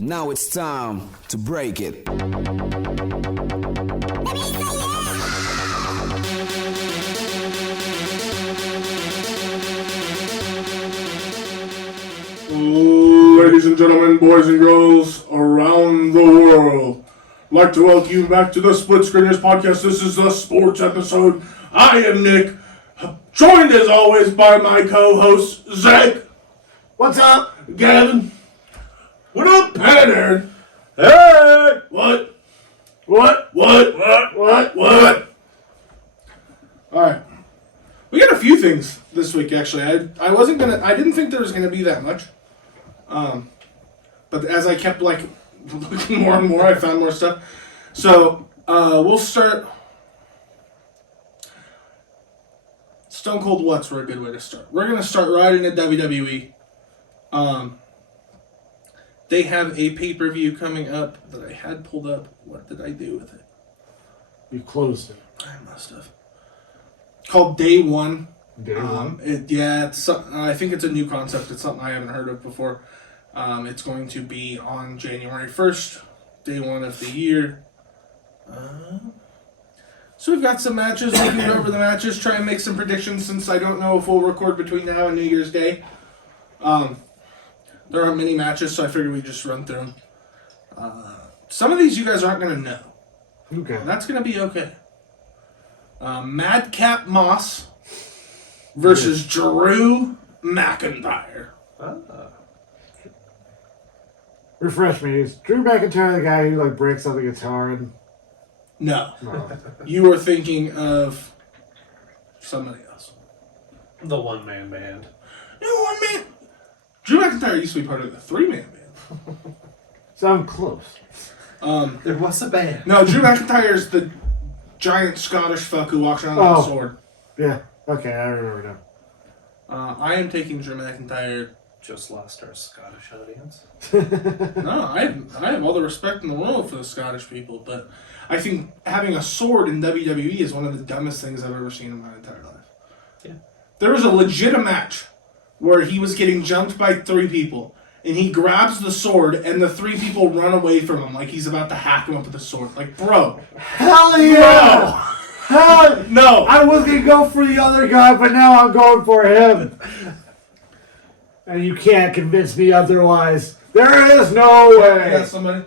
Now it's time to break it. Ladies and gentlemen, boys and girls around the world, I'd like to welcome you back to the SplitScreeners Podcast. This is the sports episode. I am Nick, joined as always by my co-host, Zach. What's up? Gavin. What up, Pattern? Hey! What? Alright. We got a few things this week, actually. I didn't think there was gonna be that much. But as I kept, looking more and more, I found more stuff. So, we'll start... Stone Cold What's were a good way to start. We're gonna start right into WWE. They have a pay-per-view coming up that I had pulled up. What did I do with it? You closed it. I must have. Called Day One. Day One? I think it's a new concept. It's something I haven't heard of before. It's going to be on January 1st, Day One of the year. So we've got some matches. We can go over the matches, try and make some predictions since I don't know if we'll record between now and New Year's Day. There aren't many matches, so I figured we'd just run through them. Some of these you guys aren't going to know. Okay. That's going to be okay. Madcap Moss versus Drew McIntyre. Refresh me. Is Drew McIntyre the guy who breaks out the guitar and... No. No. You were thinking of somebody else. The one-man band. No, one man. Drew McIntyre used to be part of the three-man band. So I'm close. There was a band. No, Drew McIntyre is the giant Scottish fuck who walks around with a sword. Yeah. Okay, I remember now. I am taking Drew McIntyre. Just lost our Scottish audience. No, I have all the respect in the world for the Scottish people, but I think having a sword in WWE is one of the dumbest things I've ever seen in my entire life. Yeah. There was a legit match where he was getting jumped by three people, and he grabs the sword, and the three people run away from him like he's about to hack him up with a sword. Like, bro. Hell yeah! Hell No! I was going to go for the other guy, but now I'm going for him. And you can't convince me otherwise. There is no I way. got somebody.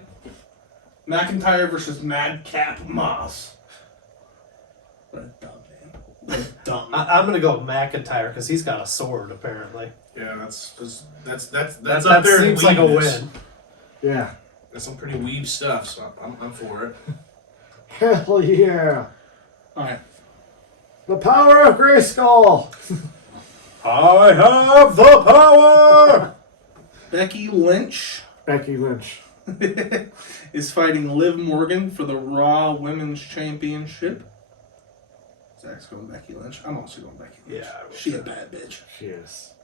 McIntyre versus Madcap Moss. What a dumb man. What a dumb. I'm gonna go with McIntyre because he's got a sword apparently. Yeah, that's That up there. seems like a win. Yeah. That's some pretty weeb stuff, so I'm for it. Hell yeah. Alright. The power of Grayskull. I have the power. Becky Lynch Becky Lynch. is fighting Liv Morgan for the Raw Women's Championship. Zach's going Becky Lynch. I'm also going Becky Lynch. Yeah, She a bad bitch. She is.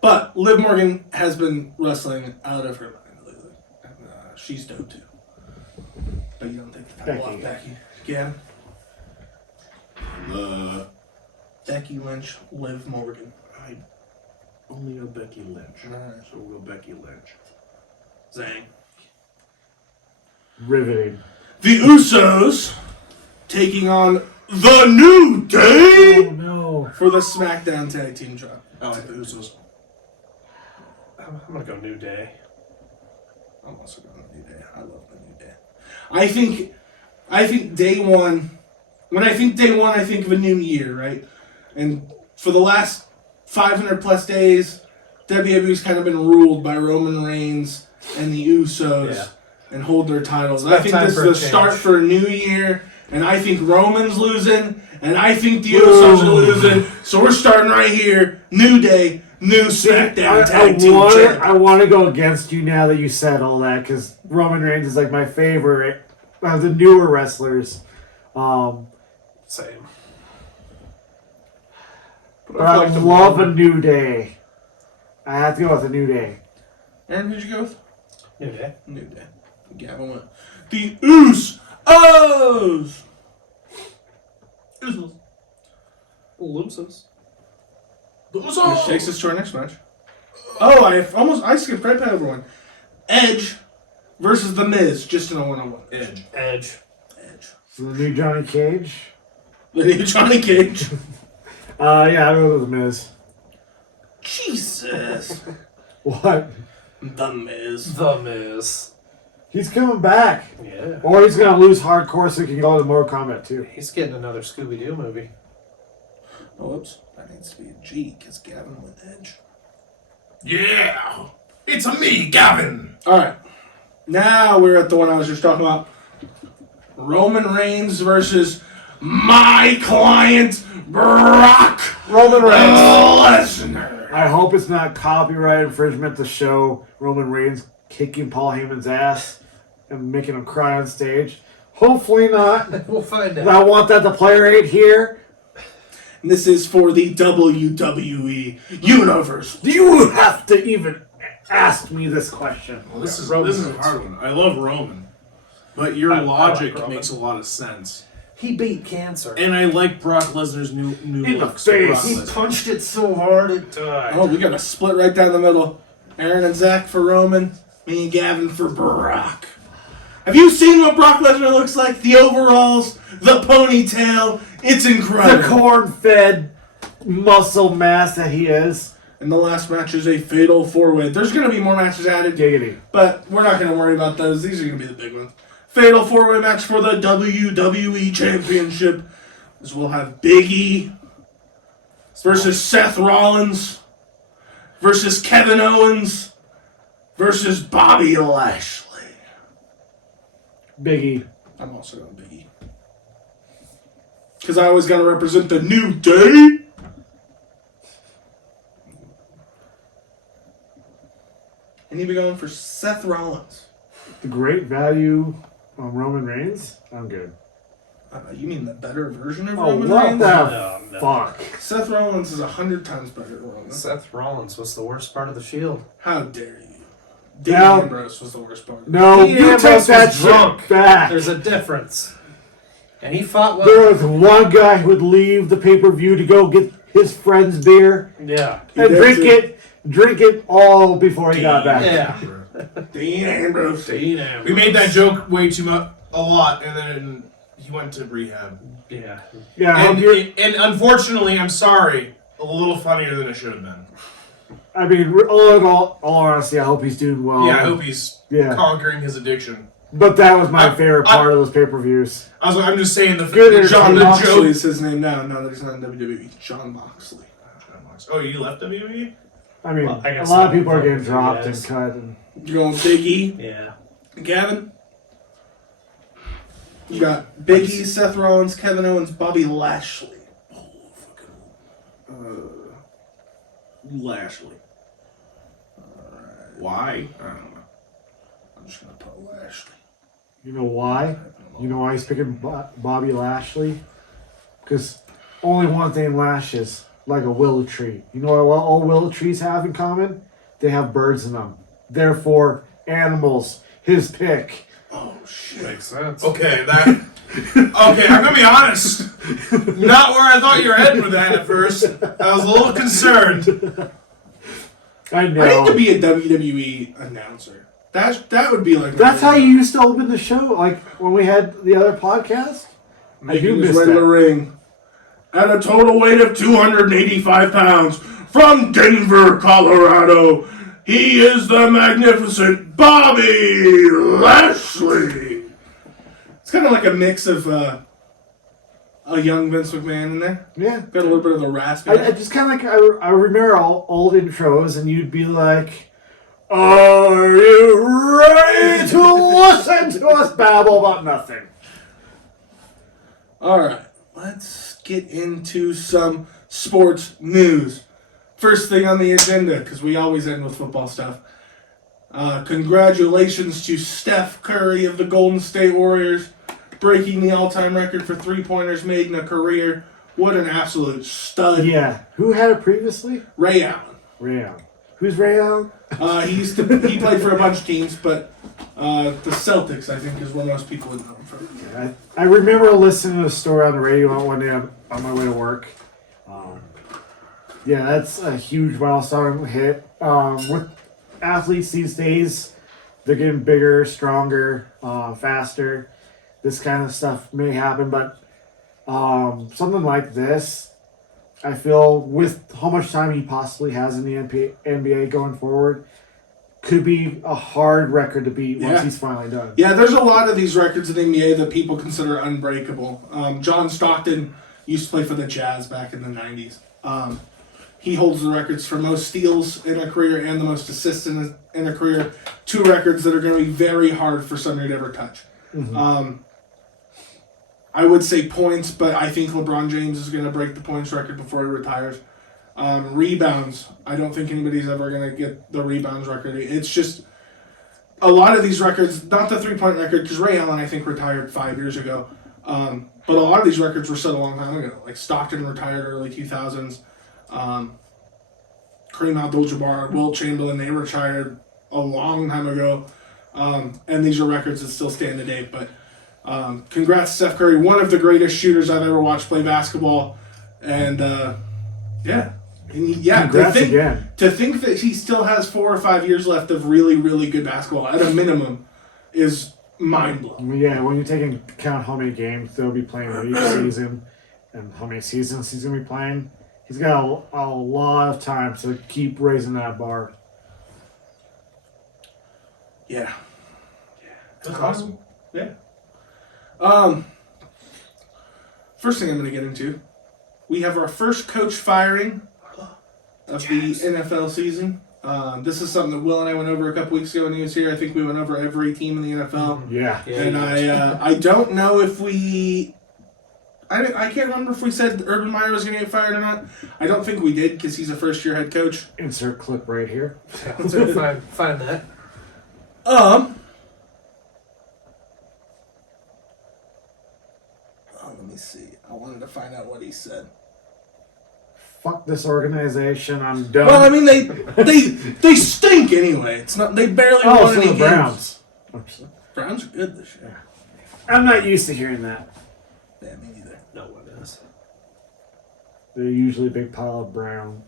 But Liv Morgan has been wrestling out of her mind lately. And, she's dope too. But you don't take the title off Becky. Yeah. Becky Lynch, Liv Morgan. I only know Becky Lynch, Alright. so we'll go Becky Lynch. Zang. Riveting. The Usos taking on The New Day Oh no. for the SmackDown Tag Team job. I like the Usos. I'm gonna go New Day. I'm also going The New Day. I love The New Day. I think Day One. When I think Day One, I think of a new year, right? And for the last 500 plus days, WWE's kind of been ruled by Roman Reigns and the Usos and hold their titles. I think this is the start for a new year, and I think Roman's losing, and I think the Usos are losing. So we're starting right here. New Day, new SmackDown Tag Team Champion. I want to go against you now that you said all that, because Roman Reigns is my favorite of the newer wrestlers. Same. But I love a New Day. I have to go with a New Day. Aaron, who'd you go with? New Day. New Day. Gavin went. The Usos! Usos. Loses. Which takes us to our next match. Oh, I skipped right over one. Edge versus The Miz, just in a one-on-one. Edge. Edge. So the new Johnny Cage. The new Johnny Cage. Yeah, I go with the Miz. Jesus. What? The Miz. The Miz. He's coming back. Yeah. Or he's gonna lose hardcore so he can go to Mortal Kombat too. He's getting another Scooby-Doo movie. Oh, whoops. That needs to be a G, because Gavin with Edge. Yeah! It's a me, Gavin! Alright. Now we're at the one I was just talking about. Roman Reigns versus my client, Brock Roman Reigns. Lesnar. I hope it's not copyright infringement to show Roman Reigns kicking Paul Heyman's ass and making him cry on stage. Hopefully not. We'll find I want that to play right here. And this is for the WWE Universe. Do you have to even ask me this question? Well, this is Roman a Reigns. hard one. I love Roman. But your I like logic Roman. makes a lot of sense. He beat cancer. And I like Brock Lesnar's new In the looks. face. Brock He Lesnar. punched it so hard it died. Oh, we got a split right down the middle. Aaron and Zach for Roman. Me and Gavin for Brock. Have you seen what Brock Lesnar looks like? The overalls, the ponytail. It's The incredible. corn-fed muscle mass that he is. And the last match is a fatal four-way. There's going to be more matches added, Giggity. but we're not going to worry about those. These are going to be the big ones. Fatal four-way match for the WWE Championship. As we'll have Biggie versus Seth Rollins versus Kevin Owens versus Bobby Lashley. Biggie. I'm also going Biggie. Because I always got to represent the New Day. And you'd be going for Seth Rollins. The great value on Roman Reigns? I'm good. You mean the better version of Oh, Roman what Reigns? the No. fuck? Seth Rollins is 100 times better than Roman. Seth Rollins was the worst part of the Shield. How dare you? Dean Now- Ambrose was the worst part. No, Dean you take Ambrose that was shit drunk. back. There's a difference. And he fought well. There was one guy who would leave the pay-per-view to go get his friend's beer Yeah. and did drink it all before he got back. Yeah. Dean Ambrose. Dean Ambrose. We made that joke way too much, a lot, and then he went to rehab. Yeah. Yeah, I hope And, you're- and unfortunately, I'm sorry, a little funnier than it should have been. I mean, all honesty, I hope he's doing well. Yeah, I hope he's Yeah. conquering his addiction. But that was my I- favorite part of those pay-per-views. I'm just saying Good John the Moxley joke. is his name now. No, that he's not in WWE. John Moxley. Oh, you left WWE? I mean, Well, I a guess lot of I'll people are vote getting for you dropped guys. and cut. And You going Biggie? Yeah. Gavin? You got Biggie, Seth Rollins, Kevin Owens, Bobby Lashley. Lashley. Why? I don't know. I'm just going to put Lashley. you know why? You know why he's picking Bobby Lashley? Because only one thing lashes, like a willow tree. You know what all willow trees have in common? They have birds in them. Therefore, animals. His pick. Oh, shit. Makes sense. Okay, that. Okay, I'm gonna be honest. Not where I thought you were heading with that at first. I was a little concerned. I I know. need to be a WWE announcer. That would be like... That's how you used to open the show, like when we had the other podcast. I do Making his miss way to the that. ring. At a total weight of 285 pounds, from Denver, Colorado, he is the magnificent Bobby Lashley. It's kind of like a mix of a young Vince McMahon in there. Yeah. Got a little bit of the raspy. I just kind of like, I remember all old intros, and you'd be like, are you ready to listen to us babble about nothing? All right, let's get into some sports news. First thing on the agenda, because we always end with football stuff. Congratulations to Steph Curry of the Golden State Warriors, breaking the all-time record for three-pointers made in a career. What an absolute stud. Yeah. Who had it previously? Ray Allen. Ray Allen. Who's Ray Allen? He played for a bunch of teams, but the Celtics, I think, is where most people would know him from. I remember listening to a story on the radio one day on my way to work. Yeah, that's a huge milestone hit. With athletes these days, they're getting bigger, stronger, faster. This kind of stuff may happen, but something like this, I feel with how much time he possibly has in the NBA going forward, could be a hard record to beat once he's finally done. Yeah, there's a lot of these records in the NBA that people consider unbreakable. John Stockton used to play for the Jazz back in the 90s. He holds the records for most steals in a career and the most assists in a career. 2 records that are going to be very hard for somebody to ever touch. Mm-hmm. I would say points, but I think LeBron James is going to break the points record before he retires. Rebounds, I don't think anybody's ever going to get the rebounds record. It's just a lot of these records, not the 3-point record, because Ray Allen, I think, retired 5 years ago. But a lot of these records were set a long time ago. Like Stockton retired early 2000s. Kareem Abdul-Jabbar, Wilt Chamberlain, they retired a long time ago. And these are records that still stand today. But congrats, Steph Curry, one of the greatest shooters I've ever watched play basketball. And Congrats again. To think that he still has 4 or 5 years left of really, really good basketball at a minimum is mind-blowing. Yeah, when you take into account how many games they'll be playing in each season and how many seasons he's going to be playing, he's got a lot of time to keep raising that bar. Yeah. That's awesome. Yeah. First thing I'm going to get into, we have our first coach firing of the NFL season. This is something that Will and I went over a couple weeks ago when he was here. I think we went over every team in the NFL. Yeah. And I don't know if we... I can't remember if we said Urban Meyer was going to get fired or not. I don't think we did because he's a first-year head coach. Insert clip right here. Let's find that. Let me see. I wanted to find out what he said. Fuck this organization. I'm done. Well, I mean, they stink anyway. It's not. They barely won so any the games. Browns. Browns are good this year. I'm not used to hearing that. Yeah, me neither. No one is. They're usually a big pile of brown.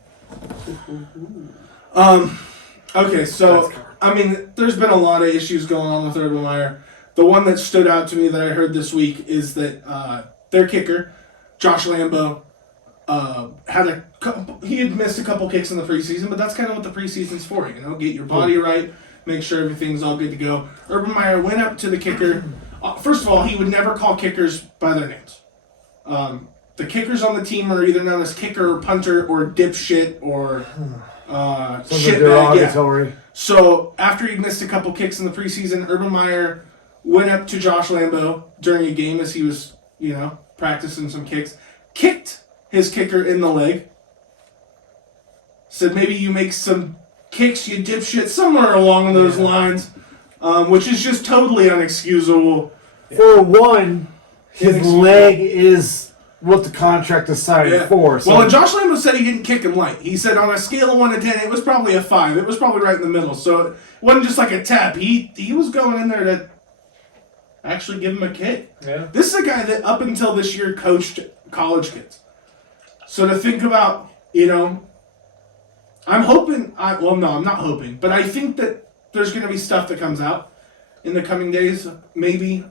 Okay, so I mean, there's been a lot of issues going on with Urban Meyer. The one that stood out to me that I heard this week is that their kicker, Josh Lambo, he had missed a couple kicks in the preseason, but that's kind of what the preseason's for, you know, get your body right, make sure everything's all good to go. Urban Meyer went up to the kicker. First of all, he would never call kickers by their names. The kickers on the team are either known as kicker or punter or dipshit or shitbag. Yeah. So after he missed a couple kicks in the preseason, Urban Meyer went up to Josh Lambo during a game as he was, you know, practicing some kicks, kicked his kicker in the leg, said maybe you make some kicks, you dipshit, somewhere along those lines, which is just totally unexcusable. For one, his leg is what the contract is signed for. So. Well, and Josh Lambo said he didn't kick him light. He said on a scale of 1 to 10, it was probably a 5. It was probably right in the middle. So it wasn't just like a tap. He was going in there to actually give him a kick. Yeah. This is a guy that up until this year coached college kids. So to think about, you know, I'm not hoping, but I think that there's going to be stuff that comes out in the coming days, maybe.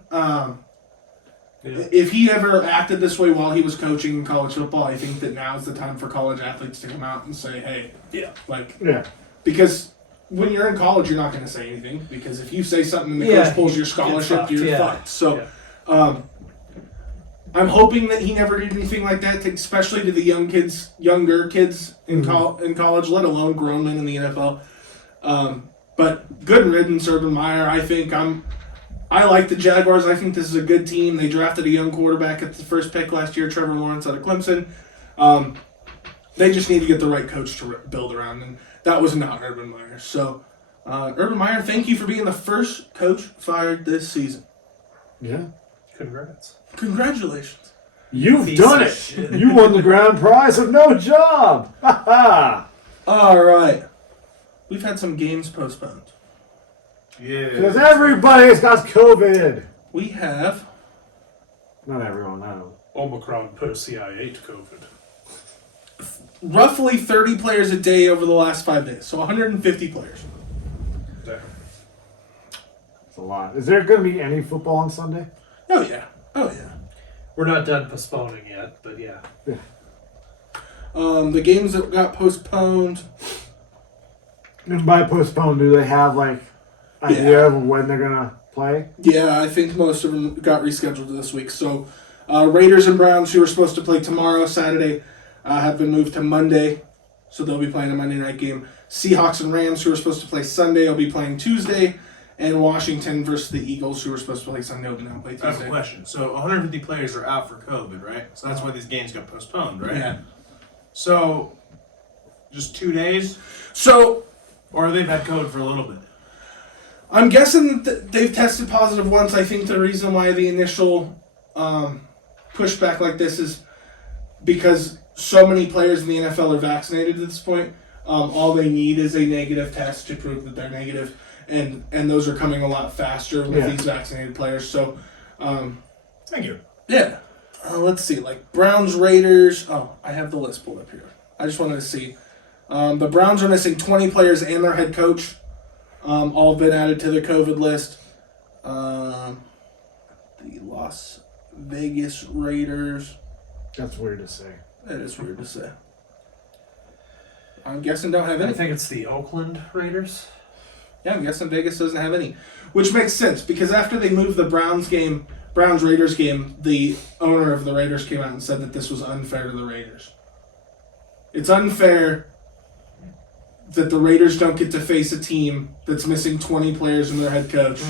If he ever acted this way while he was coaching in college football, I think that now is the time for college athletes to come out and say, hey, because when you're in college, you're not going to say anything, because if you say something and the coach pulls your scholarship, you're fucked. So I'm hoping that he never did anything like that, especially to the younger kids in college, let alone grown men in the NFL. But good riddance, Urban Meyer. I like the Jaguars. I think this is a good team. They drafted a young quarterback at the first pick last year, Trevor Lawrence out of Clemson. They just need to get the right coach to build around, and that was not Urban Meyer. So, Urban Meyer, thank you for being the first coach fired this season. Yeah. Congrats. Congratulations. You've done it. You won the grand prize of no job. Ha ha. All right. We've had some games postponed. Yeah. Because everybody's got COVID. We have... Not everyone, I don't. Omicron post-CIA COVID. roughly 30 players a day over the last 5 days. So 150 players. Damn. a lot. Is there going to be any football on Sunday? Oh yeah. Oh yeah. We're not done postponing yet, but yeah. The games that got postponed. And by postponed, do they have idea of when they're gonna play? Yeah, I think most of them got rescheduled this week. So, Raiders and Browns, who were supposed to play tomorrow, Saturday, have been moved to Monday. So they'll be playing a Monday night game. Seahawks and Rams, who were supposed to play Sunday, will be playing Tuesday. And Washington versus the Eagles, who were supposed to play Sunday, will now play Tuesday. I have a question. So 150 players are out for COVID, right? So that's why these games got postponed, right? Yeah. So, just 2 days? So, Or they've had COVID for a little bit? I'm guessing that they've tested positive once. I think the reason why the initial pushback like this is because so many players in the NFL are vaccinated at this point. All they need is a negative test to prove that they're negative, and those are coming a lot faster with these vaccinated players. So, Thank you. yeah. Let's see, Browns, Raiders. Oh, I have the list pulled up here. I just wanted to see. The Browns are missing 20 players and their head coach. All been added to the COVID list. The Las Vegas Raiders. That's weird to say. That is weird to say. I'm guessing don't have I any. think it's the Oakland Raiders. Yeah, I'm guessing Vegas doesn't have any. Which makes sense, because after they moved the Browns-Raiders game, the owner of the Raiders came out and said that this was unfair to the Raiders. It's unfair that the Raiders don't get to face a team that's missing 20 players and their head coach.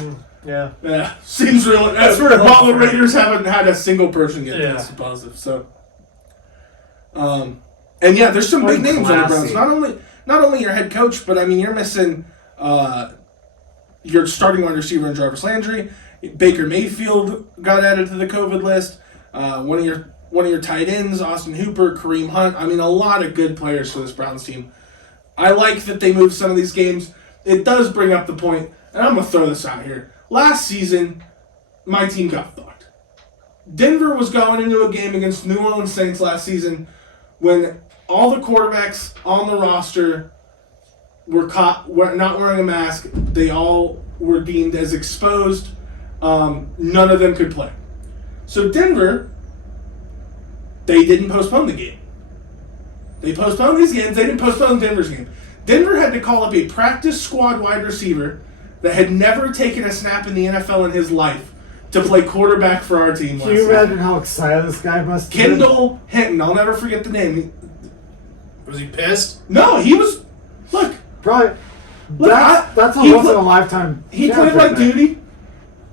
Yeah. Yeah, seems real. That's where all the Raiders haven't had a single person get tested positive. So, and yeah, there's some big names on the Browns. Not only your head coach, but I mean you're missing your starting wide receiver in Jarvis Landry. Baker Mayfield got added to the COVID list. One of your tight ends, Austin Hooper, Kareem Hunt. I mean, a lot of good players for this Browns team. I like that they moved some of these games. It does bring up the point, and I'm going to throw this out here. Last season, my team got fucked. Denver was going into a game against New Orleans Saints last season when all the quarterbacks on the roster were not wearing a mask. They all were deemed as exposed. None of them could play. So Denver, they didn't postpone the game. They postponed these games. They didn't postpone Denver's game. Denver had to call up a practice squad wide receiver that had never taken a snap in the NFL in his life to play quarterback for our team. Can you imagine how excited this guy must be? Kendall Hinton. I'll never forget the name. Was he pissed? No, he was. Look. Probably. Look, That's a once in a lifetime. He played like duty.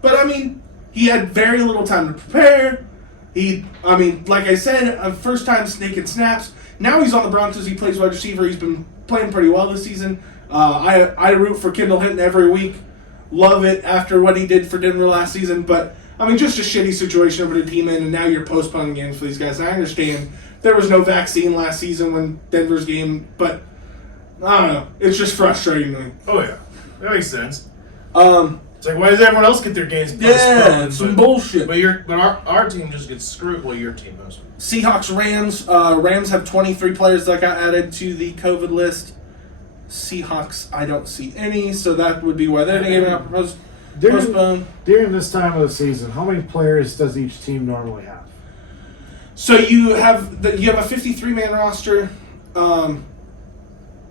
But I mean, he had very little time to prepare. Like I said, first time snaking snaps. Now he's on the Broncos. He plays wide receiver. He's been playing pretty well this season. I root for Kendall Hinton every week. Love it after what he did for Denver last season. But, I mean, just a shitty situation over the team in, and now you're postponing games for these guys. And I understand there was no vaccine last season when Denver's game, but I don't know. It's just frustrating to me. Oh, yeah. That makes sense. It's like, why does everyone else get their games postponed? Yeah, it's some bullshit. But our team just gets screwed. Well, your team does. Seahawks, Rams. Rams have 23 players that got added to the COVID list. Seahawks, I don't see any, so that would be why they're giving out postponed. During this time of the season, how many players does each team normally have? So you have a 53-man roster.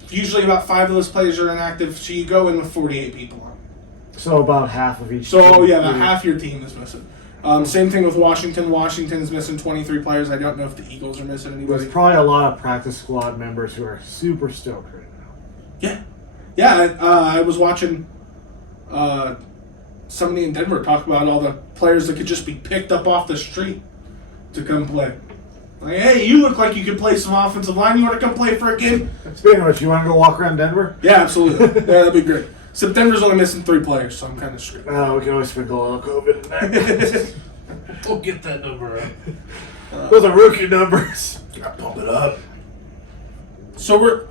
Usually about 5 of those players are inactive, so you go in with 48 people on. So about half of each So, team. about half your team is missing. Same thing with Washington. Washington's missing 23 players. I don't know if the Eagles are missing anybody. There's probably a lot of practice squad members who are super stoked right now. Yeah. I was watching somebody in Denver talk about all the players that could just be picked up off the street to come play. Like, hey, you look like you could play some offensive line. You want to come play for a game? Speaking of which, you want to go walk around Denver? Yeah, absolutely. Yeah, that'd be great. September's only missing 3 players, so I'm kind of screwed. We can always sprinkle a little COVID in there. We'll get that number up. Those are rookie numbers. Gotta pump it up. So we're...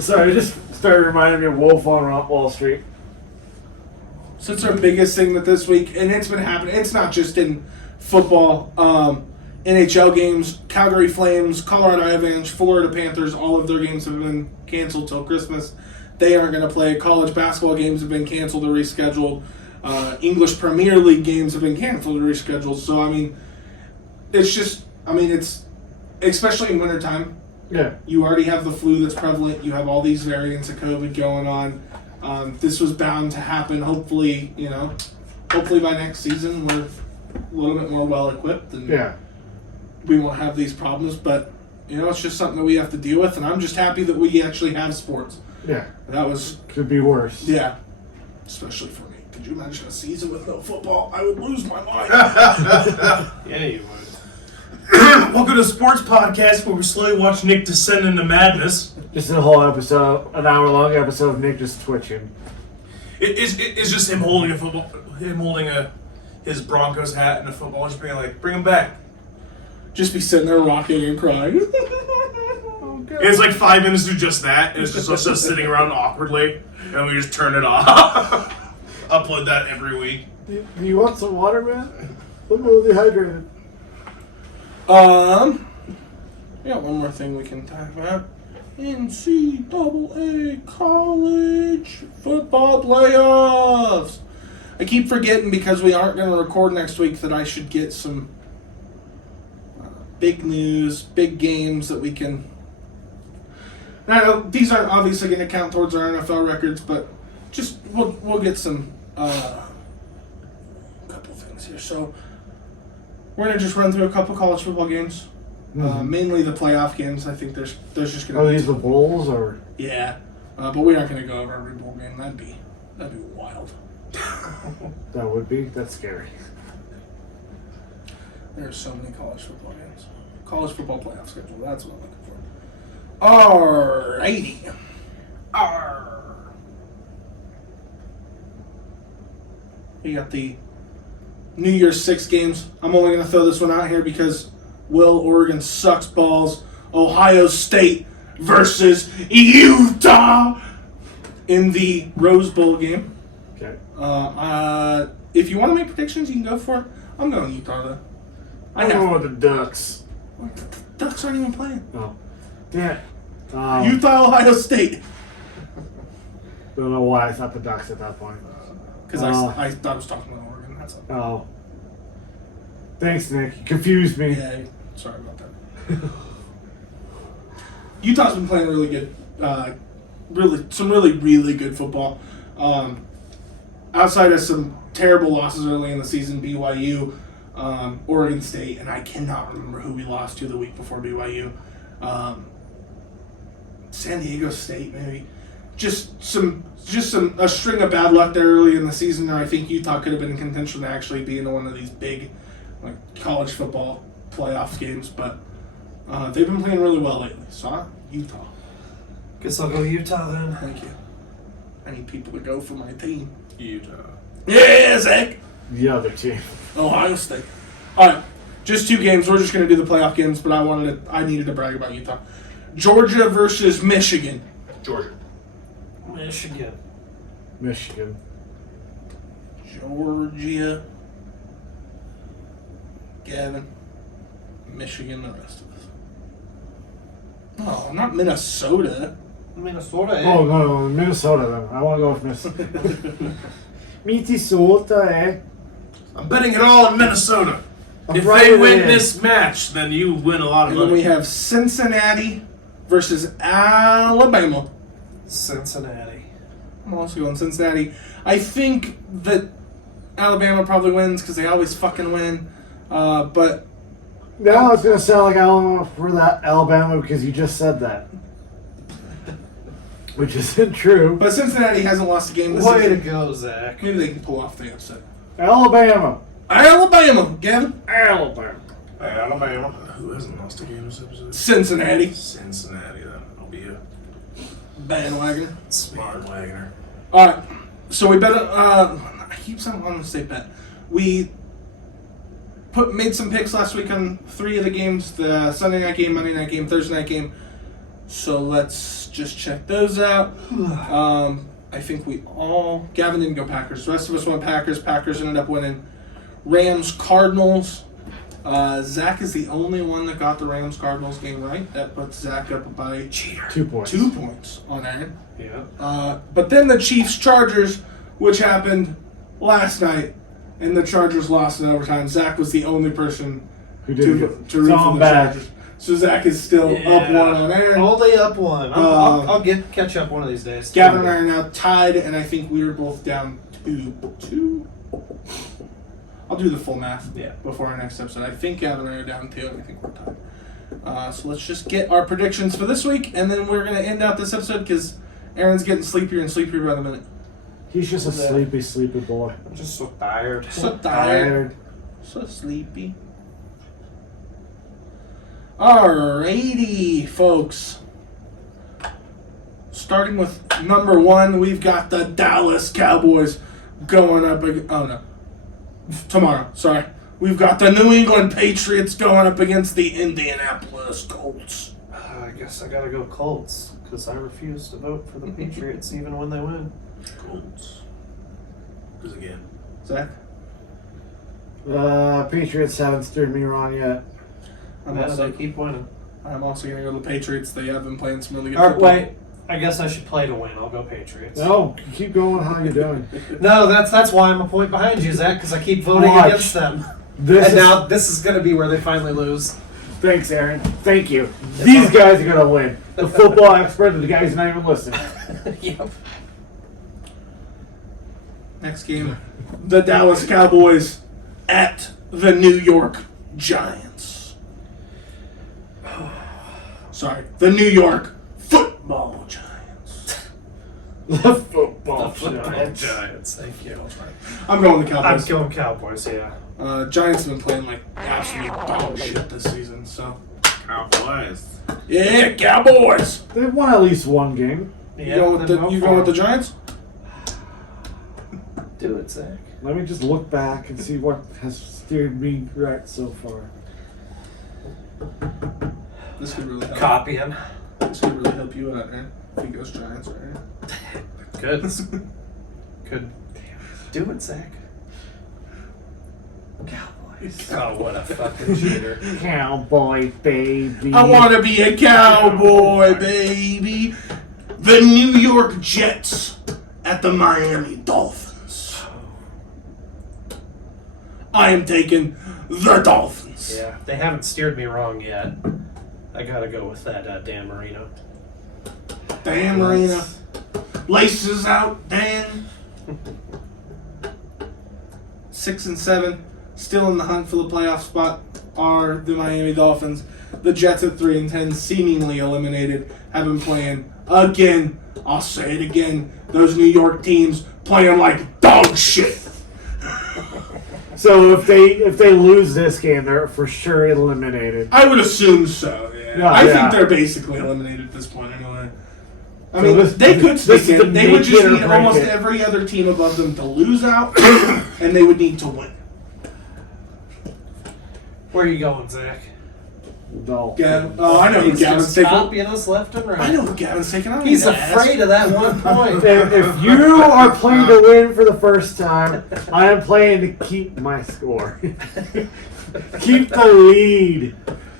Sorry, it just started reminding me of Wolf on Wall Street. So it's our biggest thing that this week, and it's been happening. It's not just in football. NHL games, Calgary Flames, Colorado Avalanche, Florida Panthers, all of their games have been canceled till Christmas. they aren't going to play. College basketball games have been canceled or rescheduled. English Premier League games have been canceled or rescheduled. So, I mean, it's just, it's, especially in wintertime, Yeah. you already have the flu that's prevalent. You have all these variants of COVID going on. This was bound to happen. Hopefully by next season we're a little bit more well-equipped and we won't have these problems. But, it's just something that we have to deal with. And I'm just happy that we actually have sports. Yeah. That was... Could be worse. Yeah. Especially for me. Could you imagine a season with no football? I would lose my mind. Yeah, you would. Welcome to Sports Podcast, where we slowly watch Nick descend into madness. Just a whole episode, an hour-long episode of Nick just twitching. It's just him holding his Broncos hat and a football, just being like, bring him back. Just be sitting there rocking and crying. It's like 5 minutes to just that, and it's just us just sitting around awkwardly, and we just turn it off. Upload that every week. Do you want some water, man? I'm a little dehydrated. One more thing we can talk about. NCAA college football playoffs. I keep forgetting because we aren't going to record next week that I should get some big news, big games that we can... Now, these aren't obviously going to count towards our NFL records, but just we'll get some couple things here. So we're going to just run through a couple college football games. Mainly the playoff games. I think there's just going to be... these the bowls, or...? Yeah. But we aren't going to go over every bowl game. That'd be wild. That would be. That's scary. There's so many college football games. College football playoff schedule. That's what I'm looking for. Alrighty. We got the New Year's 6 games. I'm only going to throw this one out here because Oregon sucks balls. Ohio State versus Utah in the Rose Bowl game. Okay. If you want to make predictions, you can go for it. I'm going Utah, though. I'm going with the Ducks. The Ducks aren't even playing. Oh. Yeah. Utah, Ohio State. Don't know why I thought the Ducks at that point. Because I thought I was talking about Oregon. That's all. Oh. Thanks, Nick. You confused me. Yeah, sorry about that. Utah's been playing really good. Really good football. Outside of some terrible losses early in the season, BYU, Oregon State, and I cannot remember who we lost to the week before BYU. San Diego State, maybe. Just a string of bad luck there early in the season, and I think Utah could have been in contention to actually be in one of these big college football playoff games, but they've been playing really well lately. So, Utah. Guess I'll go Utah then. Thank you. I need people to go for my team. Utah. Yeah, Zach. The other team. Ohio State. All right, just 2 games. We're just going to do the playoff games, but I needed to brag about Utah. Georgia versus Michigan. Georgia. Michigan. Georgia. Gavin. Michigan, the rest of us. Oh, not Minnesota. Minnesota, eh? Oh, no, Minnesota, then. I want to go with Minnesota, eh? I'm betting it all in Minnesota. If right they win in. this match, then you win a lot of And then money. we have Cincinnati versus Alabama. Cincinnati. I'm also going Cincinnati. I think that Alabama probably wins because they always fucking win. But Now it's going to sound like Alabama for that Alabama because you just said that. Which isn't true. But Cincinnati hasn't lost a game this Way to season. go, Zach. Maybe they can pull off the upset. Alabama. Alabama, Gavin. Alabama. Alabama. Who hasn't lost a game this episode? Cincinnati. Cincinnati, then. I'll be a Bandwagoner. smart wagoner. All right. So we bet. I keep saying on the state bet. We made some picks last week on 3 of the games: the Sunday night game, Monday night game, Thursday night game. So let's just check those out. I think Gavin didn't go Packers. The rest of us went Packers. Packers ended up winning. Rams, Cardinals. Zach is the only one that got the Rams-Cardinals game right. That puts Zach up by 2 points. 2 points on Aaron. Yeah. But then the Chiefs-Chargers, which happened last night, and the Chargers lost in overtime. Zach was the only person Who to did root for the bad. Chargers. So Zach is still up one on Aaron. Only up one. I'll catch up one of these days. Gavin and I are now tied, and I think we are both down 2-2. I'll do the full math before our next episode. I think Gavin and I are down 2, and I think we're tied. So let's just get our predictions for this week, and then we're going to end out this episode because Aaron's getting sleepier and sleepier by the minute. He's just a sleepy boy. I'm just so tired. So tired. So sleepy. Alrighty, folks. Starting with number 1, we've got the Dallas Cowboys going up. Tomorrow, sorry. We've got the New England Patriots going up against the Indianapolis Colts. I guess I gotta go Colts because I refuse to vote for the Patriots even when they win. Colts. Because again. Zach? Patriots haven't steered me wrong yet. They keep winning. I'm also going to go to the Patriots. They have been playing some really good Or, football. wait, I guess I should play to win. I'll go Patriots. No, keep going how you're doing. No, that's why I'm a point behind you, Zach, because I keep voting Watch. against them. Now this is going to be where they finally lose. Thanks, Aaron. Thank you. These guys are gonna win. The football expert, the guys not even listening. Yep. Next game, the Dallas Cowboys at the New York Giants. Sorry, the New York Football Giants. The football Giants. Thank you. I'm going the I'm Cowboys. going Cowboys, yeah. Giants have been playing like absolute dog shit this season, so. Cowboys. Yeah, Cowboys! They won at least one game. You going with the Giants? Do it, Zach. Let me just look back and see what has steered me right so far. This could really help. Copying. This could really help you out, Aaron. If he goes Giants, right? Good. Good. Do it, Zach. Cowboys. Oh, what a fucking cheater. Cowboy, baby. I want to be a cowboy, baby. The New York Jets at the Miami Dolphins. I am taking the Dolphins. Yeah, they haven't steered me wrong yet. I gotta go with that Dan Marino. Dan Marino. Laces out, Dan. 6-7. Still in the hunt for the playoff spot are the Miami Dolphins. The Jets at 3-10, seemingly eliminated, have been playing again. I'll say it again. Those New York teams playing like dog shit. So if they lose this game, they're for sure eliminated. I would assume so. Yeah. Yeah, I yeah. think they're basically eliminated at this point anyway. I So mean, this- they could this sneak is the in. They would just make it or need break almost it. every other team above them to lose out, and they would need to win. Where are you going, Zach? Dolphins. Oh, I know who He's Gavin's just taking. copying us left and right. I know who Gavin's taking. He's afraid of that one point. If you are playing to win for the first time, I am playing to keep my score. Keep the lead.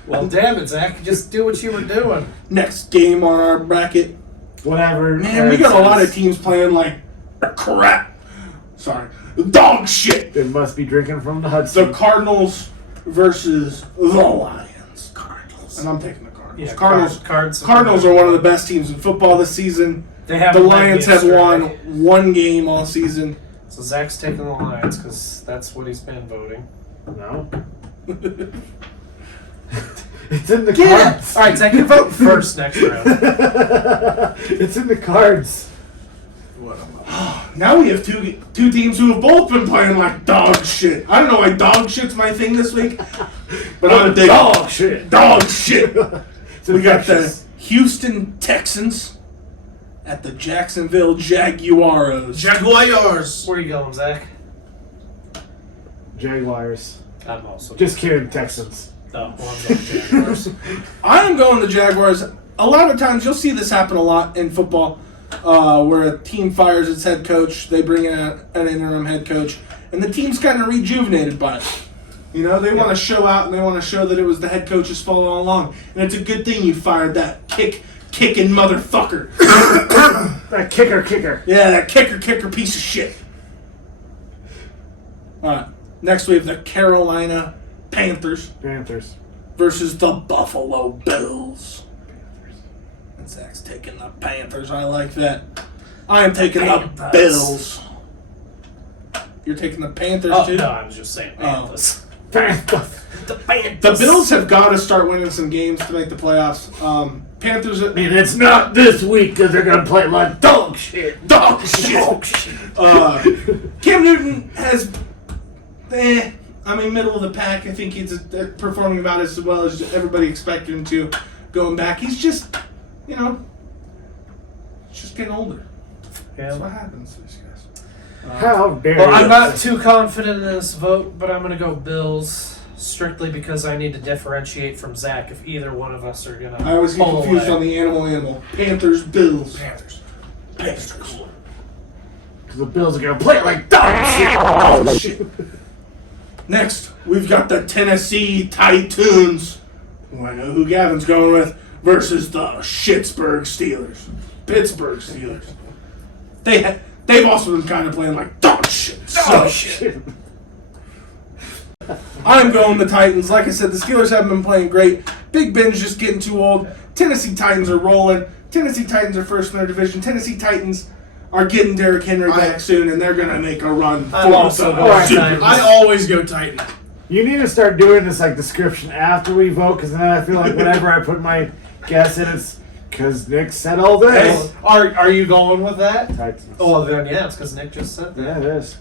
Well, damn it, Zach. Just do what you were doing. Next game on our bracket. Whatever. Man, we got a lot of teams playing like crap. Sorry. Dog shit. They must be drinking from the Hudson. The Cardinals versus the Lions. Cardinals. And I'm taking the Cardinals. Yeah, Cardinals are one of the best teams in football this season. They have The Lions have won Right? one game all season. So Zach's taking the Lions because that's what he's been voting. No. It's in the Yeah. cards. All right, Zach, you vote first next round. It's in the cards. What am Now we have two teams who have both been playing like dog shit. I don't know why dog shit's my thing this week, but I'm digging Dog shit. dog shit. It's We got the infectious. Houston Texans at the Jacksonville Jaguars. Jaguars. Where are you going, Zach? Jaguars. I'm also. Just kidding, Texans. Oh, well, I'm going Jaguars. I am going the Jaguars. A lot of times you'll see this happen a lot in football, where a team fires its head coach, they bring in an interim head coach, and the team's kind of rejuvenated by it. You know, they want to show out and they want to show that it was the head coach's fault all along. And it's a good thing you fired that kick kicking motherfucker. That kicker. Yeah, that kicker piece of shit. Alright, next we have the Carolina Panthers versus the Buffalo Bills. And Zach's taking the Panthers. I like that. I am taking the Bills. You're taking the Panthers too? No, I was just saying Panthers. The Bills have got to start winning some games to make the playoffs. Panthers. And it's not this week because they're going to play like dog shit. Cam Newton has, middle of the pack. I think he's performing about as well as everybody expected him to going back. He's just, just getting older. Yeah. That's what happens to these guys. How dare Well, you. I'm not too confident in this vote, but I'm going to go Bills strictly because I need to differentiate from Zach if either one of us are going to. I always get confused on the animal. Panthers, Bills. Panthers are cool. Because the Bills are going to play like dog shit. Next, we've got the Tennessee Titans, who I know who Gavin's going with, versus the Pittsburgh Steelers. They've also been kind of playing like dog shit. I'm going the Titans. Like I said, the Steelers haven't been playing great. Big Ben's just getting too old. Tennessee Titans are rolling. Tennessee Titans are first in their division. Tennessee Titans are getting Derrick Henry back soon, and they're going to make a run. I'm also going Titans. I always go Titan. You need to start doing this like description after we vote, because then I feel like whenever I put my guess in, it's because Nick said all this. Are you going with that? Titans. Oh, then yeah, it's because Nick just said that. Yeah, it is.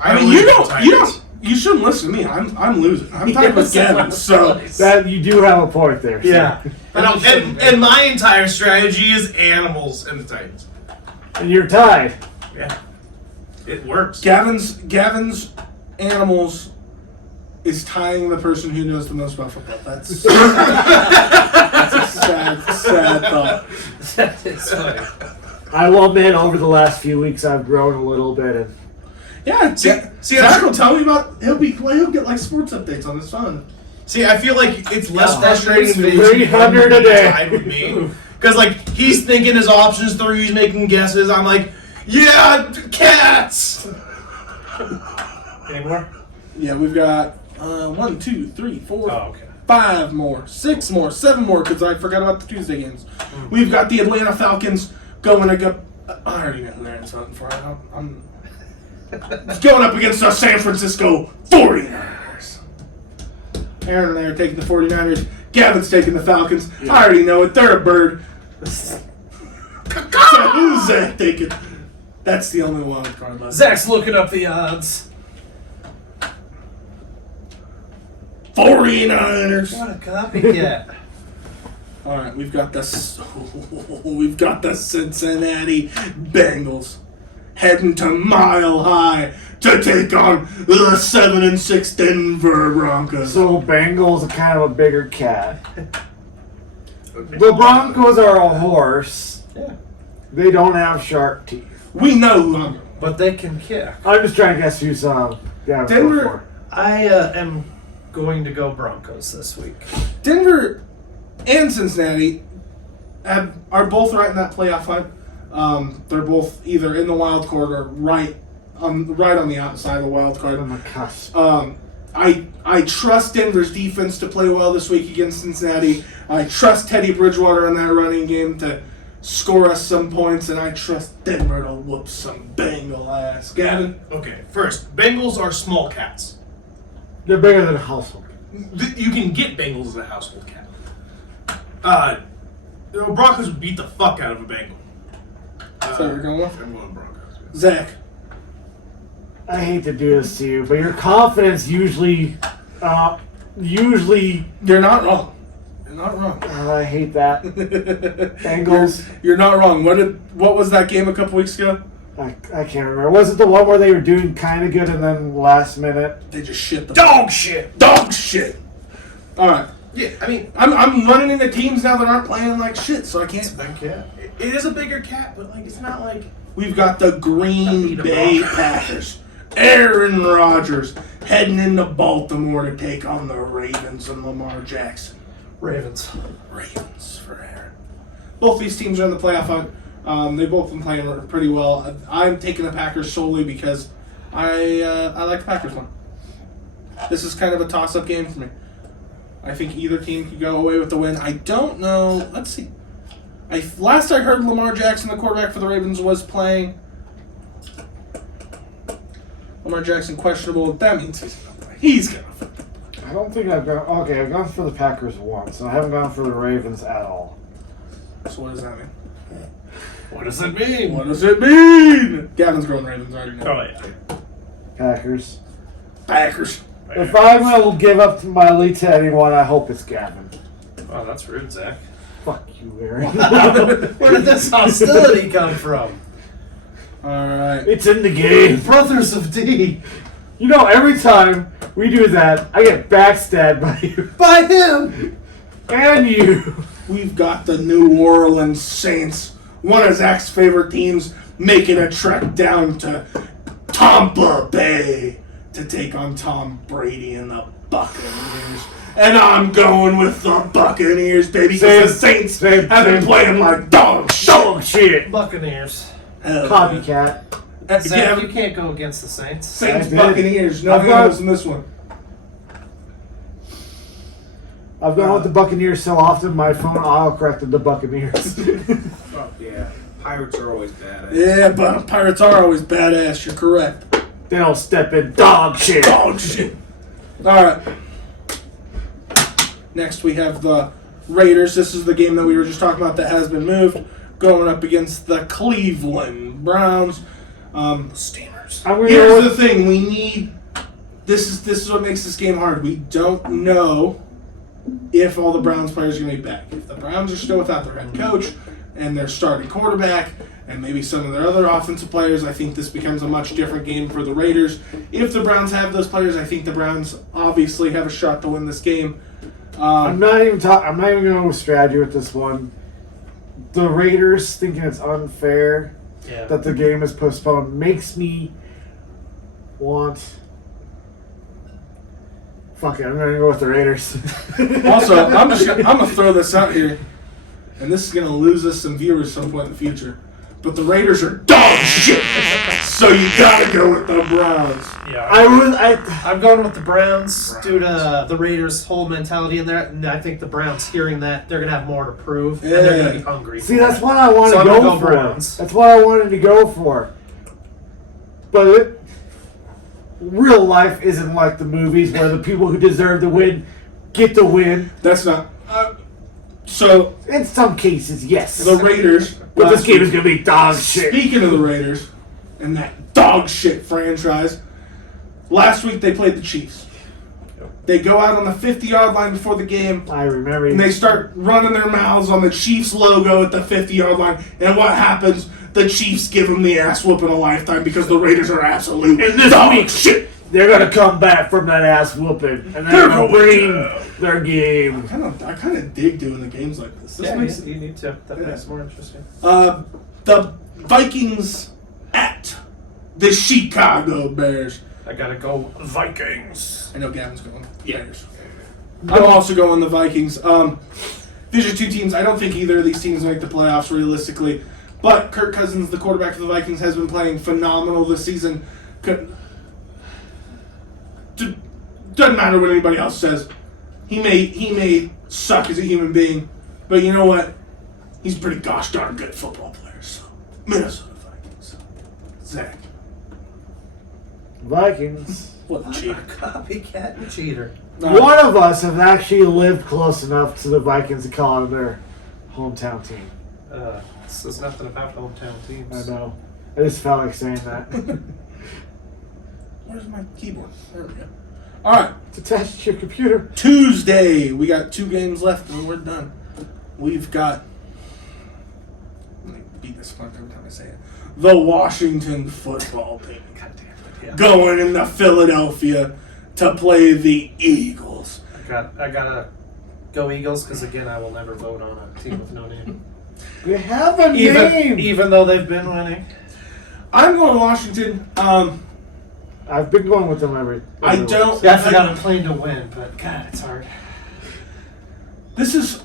You shouldn't listen to me. I'm losing. I'm tied with Gavin, so That you do have a point there. Yeah. And my entire strategy is animals and the Titans. And you're tied. Yeah. It works. Gavin's animals is tying the person who knows the most about football. That's a sad thought. That is funny. I will admit, over the last few weeks, I've grown a little bit. And Yeah, see, Zach will tell me about. He'll get like sports updates on his phone. See, I feel like it's less frustrating than 300 a day. tied with me. Because, like, he's thinking his options through, he's making guesses. I'm like, yeah, cats! Any more? Yeah, we've got 1, 2, 3, 4, Oh, okay. 5 more, 6 more, 7 more, because I forgot about the Tuesday games. We've got the Atlanta Falcons going against. I already know who they're in something for. I'm going up against the San Francisco 49ers. Aaron and I are taking the 49ers. Gavin's taking the Falcons. Yeah. I already know it. They're a bird. So who's Zach taking? That's the only wild card left. Zach's looking up the odds. 49ers. What a copycat. All right, we've got the Cincinnati Bengals heading to Mile High to take on the 7-6 Denver Broncos. so Bengals are kind of a bigger cat. The Broncos are a horse. Yeah. They don't have sharp teeth. We know who I'm. But they can kick. I'm just trying to guess who's Denver. I am going to go Broncos this week. Denver and Cincinnati are both right in that playoff fight. They're both either in the wild card or right on the outside of the wild card. on the cusp. I trust Denver's defense to play well this week against Cincinnati. I trust Teddy Bridgewater in that running game to score us some points, and I trust Denver to whoop some Bengal ass. Gavin? Okay, first, Bengals are small cats. They're bigger than a household. You can get Bengals as a household cat. The Broncos would beat the fuck out of a Bengal. That's what we're going with? I'm going Broncos. Yeah. Zach? I hate to do this to you, but your confidence usually. You're not wrong. You're not wrong. I hate that. Bengals. You're not wrong. What was that game a couple weeks ago? I can't remember. Was it the one where they were doing kind of good and then last minute? They just shit the Dog shit! Dog shit! Alright. Yeah, I mean, I'm running into teams now that aren't playing like shit, so I can't. It's a big cat. it is a bigger cat, but like it's not like. We've got the Green Bay Packers. Aaron Rodgers heading into Baltimore to take on the Ravens and Lamar Jackson. Ravens. Ravens for Aaron. both these teams are in the playoff hunt. They've both been playing pretty well. I'm taking the Packers solely because I like the Packers one. This is kind of a toss-up game for me. I think either team could go away with the win. I don't know. Let's see. Last I heard, Lamar Jackson, the quarterback for the Ravens, was playing. Lamar Jackson questionable. That means he's gonna. I don't think I've gone. Okay, I've gone for the Packers once. I haven't gone for the Ravens at all. So what does that mean? What does it mean? What does it mean? Gavin's going Ravens. I already know. Oh, yeah. Packers. Packers. If I'm going to give up my lead to anyone, I hope it's Gavin. Oh, that's rude, Zach. Fuck you, Aaron. Where did this hostility come from? Alright. It's in the game. Brothers of D. You know, every time we do that, I get backstabbed by you. By him! And you. We've got the New Orleans Saints, one of Zach's favorite teams, making a trek down to Tampa Bay to take on Tom Brady and the Buccaneers. And I'm going with the Buccaneers, baby, because the Saints have been playing like dog shit. Buccaneers. Copycat. Zach, you can't go against the Saints. Saints, I did. Buccaneers. No goes in this one. I've gone with the Buccaneers so often, my phone auto-corrected the Buccaneers. Oh, yeah. Pirates are always badass. Yeah, but Pirates are always badass. You're correct. They don't step in dog shit. Dog shit. All right. Next, we have the Raiders. This is the game that we were just talking about that has been moved, going up against the Cleveland Browns. Steamers. Here's the thing: we need. This is what makes this game hard. We don't know if all the Browns players are going to be back. If the Browns are still without their head coach and their starting quarterback and maybe some of their other offensive players, I think this becomes a much different game for the Raiders. If the Browns have those players, I think the Browns obviously have a shot to win this game. I'm not even going to go strategy with this one. The Raiders thinking it's unfair that the game is postponed makes me want. Fuck it, I'm going to go with the Raiders. Also, I'm gonna throw this out here, and this is gonna lose us some viewers some point in the future. But the Raiders are dog shit, so you gotta go with the Browns. Yeah, I'm I'm going with the Browns due to the Raiders' whole mentality in there, and I think the Browns hearing that they're gonna have more to prove, and they're gonna be hungry. See, that's what I want to I'm go gonna for. Browns. That's what I wanted to go for. But real life isn't like the movies where the people who deserve to win get the win. That's not. So In some cases, yes. the Raiders. But this last game week- is going to be dog shit. Speaking of the Raiders and that dog shit franchise, last week they played the Chiefs. They go out on the 50-yard line before the game, I remember. and they start running their mouths on the Chiefs logo at the 50-yard line. And what happens? The Chiefs give them the ass whooping a lifetime because the Raiders are absolute And this dog week, shit. they're going to come back from that ass whooping, and they're going to bring their game. I kind of dig doing the games like this. This Yeah, makes you need to. That makes it more interesting. the Vikings at the Chicago Bears. I gotta go Vikings. I know Gavin's going Bears. I'm also going the Vikings. These are two teams. I don't think either of these teams make the playoffs realistically. But Kirk Cousins, the quarterback for the Vikings, has been playing phenomenal this season. Doesn't matter what anybody else says. He may suck as a human being, but you know what? He's a pretty gosh darn good football player. So Minnesota Vikings. Zach. Vikings. What a cheater. Copycat and cheater. One of us have actually lived close enough to the Vikings to call them their hometown team. This is nothing about hometown teams. I know. I just felt like saying that. Where's my keyboard? There we go. All right. It's attached to your computer. Tuesday. We got 2 games left and we're done. We've got. Let me beat this one every time I say it. The Washington football team. God damn it. Yeah. Going into Philadelphia to play the Eagles. I gotta go Eagles because again I will never vote on a team with no name. We have a name. Even though they've been winning. I'm going Washington. I've been going with them every I don't. Yeah, I forgot I'm playing to win, but God, it's hard. This is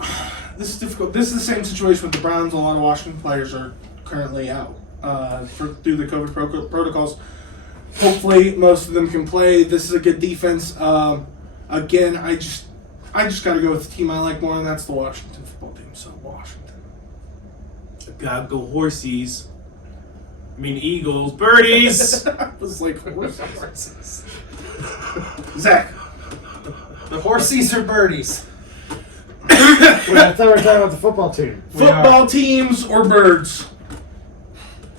this is difficult. This is the same situation with the Browns. A lot of Washington players are currently out through the COVID protocols. Hopefully, most of them can play. This is a good defense. Again, I just got to go with the team I like more, and that's the Washington football team. So Washington. Gotta go horsies. I mean Eagles, birdies. I was like horses. Zach. The horsies or birdies? Wait, I thought we were talking about the football team. Football teams or birds?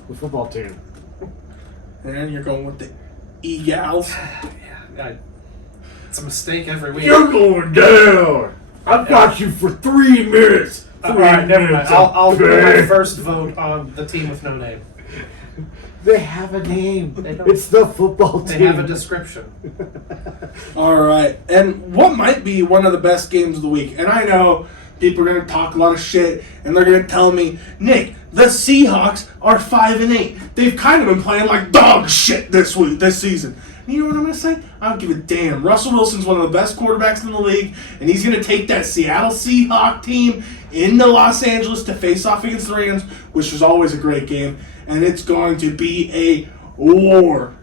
The football team. And you're going with the Eagles. It's a mistake every week. You're going down. I've got you for 3 minutes. All right, never mind. I'll do my first vote on the team with no name. They have a name. They don't. It's the football team. They have a description. All right. And what might be one of the best games of the week? And I know people are going to talk a lot of shit, and they're going to tell me, Nick, the Seahawks are 5-8. They've kind of been playing like dog shit this season. And you know what I'm going to say? I don't give a damn. Russell Wilson's one of the best quarterbacks in the league, and he's going to take that Seattle Seahawks team into Los Angeles to face off against the Rams, which is always a great game. And it's going to be a war.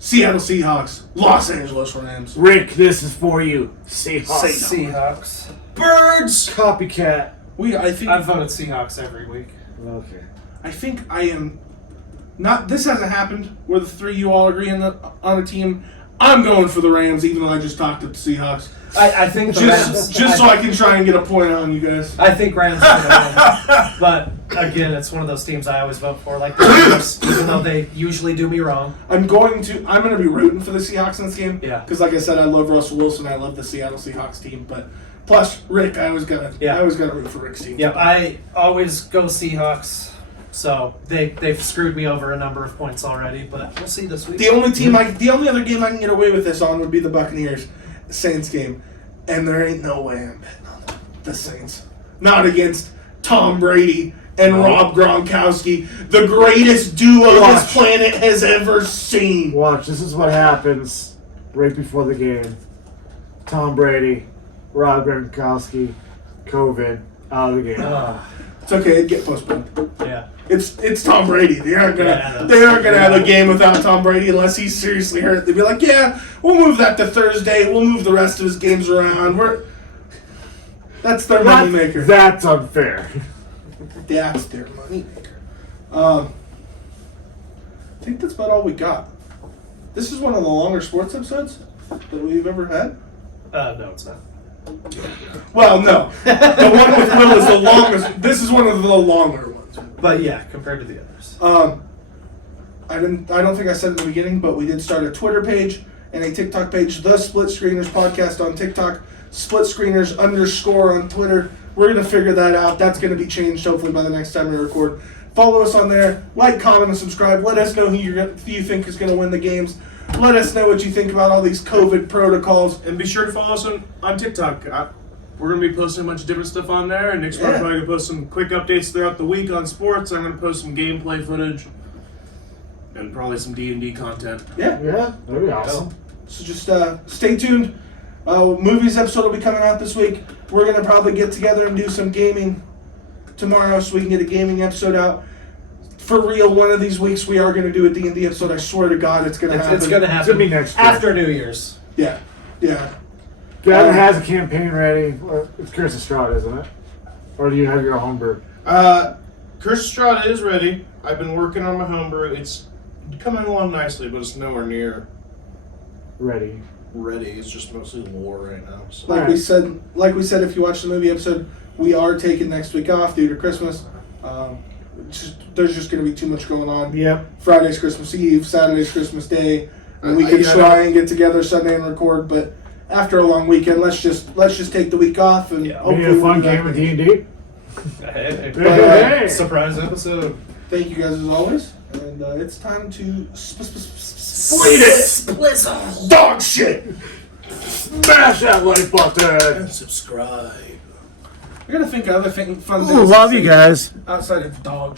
Seattle Seahawks, Los Angeles Rams. Rick, this is for you. Seahawks. Seahawks. Birds. Copycat. I've voted Seahawks every week. Okay. I think I am not. This hasn't happened where the three of you all agree on a team. I'm going for the Rams, even though I just talked to the Seahawks. I think the Rams. Just so I can try and get a point on you guys. I think Rams are going to win. But again, it's one of those teams I always vote for, like the Raiders, even though they usually do me wrong. I'm going to be rooting for the Seahawks in this game. Yeah. Because like I said, I love Russell Wilson. I love the Seattle Seahawks team. But plus Rick, I always gotta root for Rick's team. Yep, I always go Seahawks. So they've screwed me over a number of points already, but we'll see this week. The only other game I can get away with this on would be the Buccaneers Saints game, and there ain't no way I'm betting on the Saints. Not against Tom Brady and Rob Gronkowski, the greatest duo this planet has ever seen. Watch, this is what happens right before the game. Tom Brady, Rob Gronkowski, COVID, out of the game. It's okay, it'd get postponed. Yeah. It's Tom Brady. They aren't gonna have a game without Tom Brady unless he's seriously hurt. They'd be like, yeah, we'll move that to Thursday. We'll move the rest of his games around. That's their moneymaker. That's unfair. That's their moneymaker. I think that's about all we got. This is one of the longer sports episodes that we've ever had. No, it's not. Well, no. The one with Will is the longest. This is one of the longer ones. But yeah, compared to the others. I don't think I said in the beginning, but we did start a Twitter page and a TikTok page, the Split Screeners Podcast on TikTok, SplitScreeners _on Twitter. We're going to figure that out. That's going to be changed hopefully by the next time we record. Follow us on there. Like, comment, and subscribe. Let us know who you think is going to win the games. Let us know what you think about all these COVID protocols. And be sure to follow us on TikTok. We're going to be posting a bunch of different stuff on there. And Nick's probably going to post some quick updates throughout the week on sports. I'm going to post some gameplay footage. And probably some D&D content. Yeah. Yeah, that'd be awesome. So just stay tuned. Movies episode will be coming out this week. We're going to probably get together and do some gaming tomorrow so we can get a gaming episode out. For real, one of these weeks we are going to do a D&D episode. I swear to God it's going to happen. It's going to happen. It's going to be next year. After New Year's. Yeah. Gavin has a campaign ready. It's Curse of Strahd, isn't it? Or do you have your homebrew? Curse of Strahd is ready. I've been working on my homebrew. It's coming along nicely, but it's nowhere near Ready. It's just mostly lore right now. So. Like we said, if you watch the movie episode, we are taking next week off due to Christmas. There's just going to be too much going on. Yep. Friday's Christmas Eve, Saturday's Christmas Day, and we could try and get together Sunday and record. But after a long weekend, let's just take the week off and Maybe a fun game of D&D. Hey. Surprise episode. Thank you guys as always, and it's time to Split it! Splizzle. dog shit. Smash that like button! And subscribe. I gotta think of other fun things. Love you guys. outside of dog